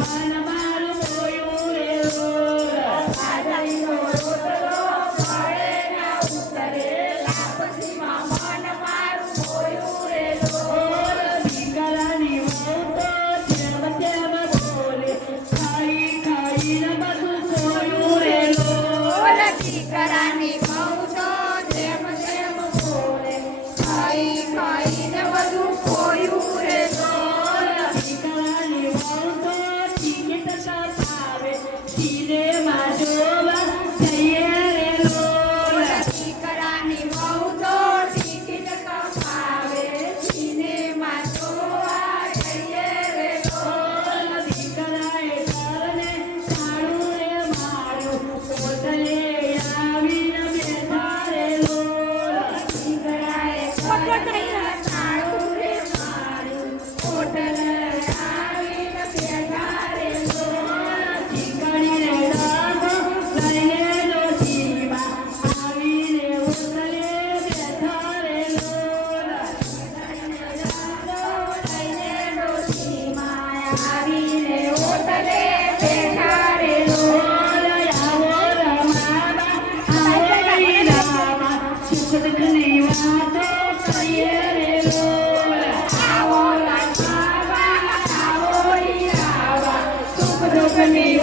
મન મારું બોયું રે બાજરીનો રોટલો પડે ના ઉતરે લાપસીમાં મન મારું બોયું રે દીકરાની વહુ તો જેમ તેમ બોલે ખાઈ ખાઈને બધું ખોયું રે દીકરાની વહુ તો જેમ તેમ બોલે ખાઈ ખાઈને બધું ખોયું રે દીકરાની વહુ તો ટિકિટ કપાવે સિનેમા જોવા જઈએ રે દીકરાની વહુ તો ટિકિટ કપાવે સિનેમા જોવા જઈએ રે દીકરાએ ઘરને સારું રે મારું પોતલે આવીને બેઠા રે દીકરાએ ઘરને સારું રે મારું પોતલે આવીને બેઠા રે દીકરીને લાગો લઈને ડોશીમાં આવીને ઉતરે બેઠા રે દીકરીને લાગો લઈને ડોશીમાં આવીને ઉતરે બેઠા રે આવો રમાવા આવો હીરાવા સુખ દુઃખની વાતો કરીએ રે આવો રમાવા આવો હીરાવા સુખ દુઃખની